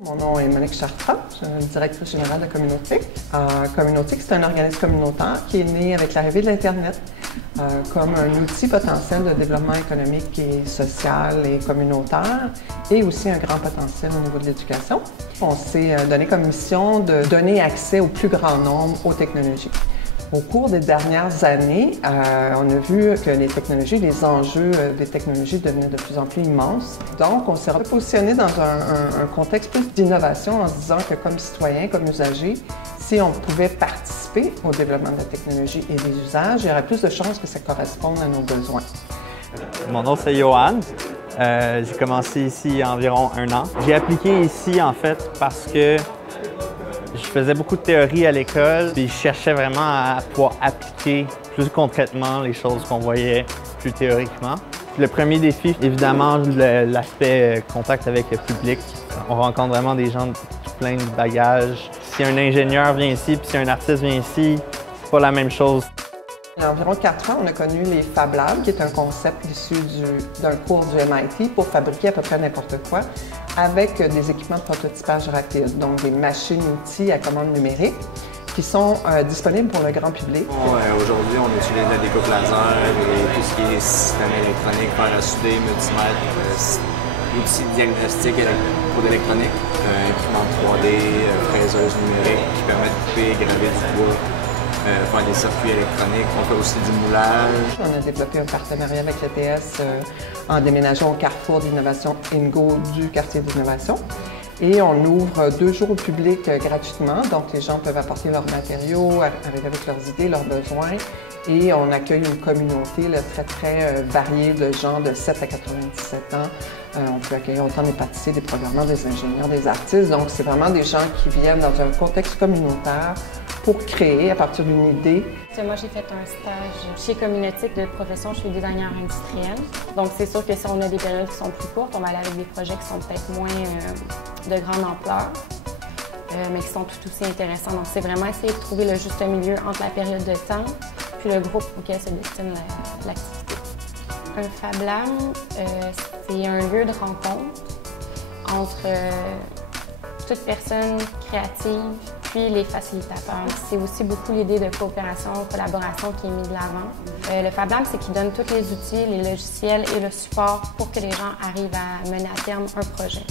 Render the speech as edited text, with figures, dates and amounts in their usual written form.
Mon nom est Monique Chartrand, je suis directrice générale de Communautique. Communautique, c'est un organisme communautaire qui est né avec l'arrivée de l'Internet comme un outil potentiel de développement économique et social et communautaire et aussi un grand potentiel au niveau de l'éducation. On s'est donné comme mission de donner accès au plus grand nombre aux technologies. Au cours des dernières années, on a vu que les technologies, les enjeux des technologies devenaient de plus en plus immenses. Donc, on s'est repositionné dans un contexte plus d'innovation en se disant que comme citoyens, comme usagers, si on pouvait participer au développement de la technologie et des usages, il y aurait plus de chances que ça corresponde à nos besoins. Mon nom, c'est Johan. J'ai commencé ici il y a environ 1 an. J'ai appliqué ici, en fait, parce que je faisais beaucoup de théorie à l'école, puis je cherchais vraiment à pouvoir appliquer plus concrètement les choses qu'on voyait plus théoriquement. Le premier défi, évidemment, l'aspect contact avec le public. On rencontre vraiment des gens plein de bagages. Si un ingénieur vient ici, puis si un artiste vient ici, c'est pas la même chose. Il y a environ 4 ans, on a connu les Fab Labs, qui est un concept issu d'un cours du MIT pour fabriquer à peu près n'importe quoi avec des équipements de prototypage rapide, donc des machines-outils à commande numérique qui sont disponibles pour le grand public. Aujourd'hui, on utilise la découpe laser et tout ce qui est système électronique, fer à souder, multimètre, outils de diagnostic pour l'électronique, imprimante 3D, fraiseuse numérique qui permet de couper, graver du bois. Faire des circuits électroniques, on fait aussi du moulage. On a développé un partenariat avec l'ETS en déménageant au carrefour d'innovation INGO du quartier d'innovation. Et on ouvre 2 jours au public gratuitement, donc les gens peuvent apporter leurs matériaux, arriver avec leurs idées, leurs besoins. Et on accueille une communauté très variée de gens de 7 à 97 ans. On peut accueillir autant des pâtissiers, des programmeurs, des ingénieurs, des artistes. Donc c'est vraiment des gens qui viennent dans un contexte communautaire pour créer à partir d'une idée. Moi, j'ai fait un stage chez Communautique de profession, je suis designer industriel. Donc, c'est sûr que si on a des périodes qui sont plus courtes, on va aller avec des projets qui sont peut-être moins de grande ampleur, mais qui sont tout aussi intéressants. Donc, c'est vraiment essayer de trouver le juste milieu entre la période de temps puis le groupe auquel se destine l'activité. Un Fab Lab, c'est un lieu de rencontre entre toute personne créative puis les facilitateurs. C'est aussi beaucoup l'idée de coopération, collaboration qui est mise de l'avant. Le Fab Lab, c'est qu'il donne tous les outils, les logiciels et le support pour que les gens arrivent à mener à terme un projet.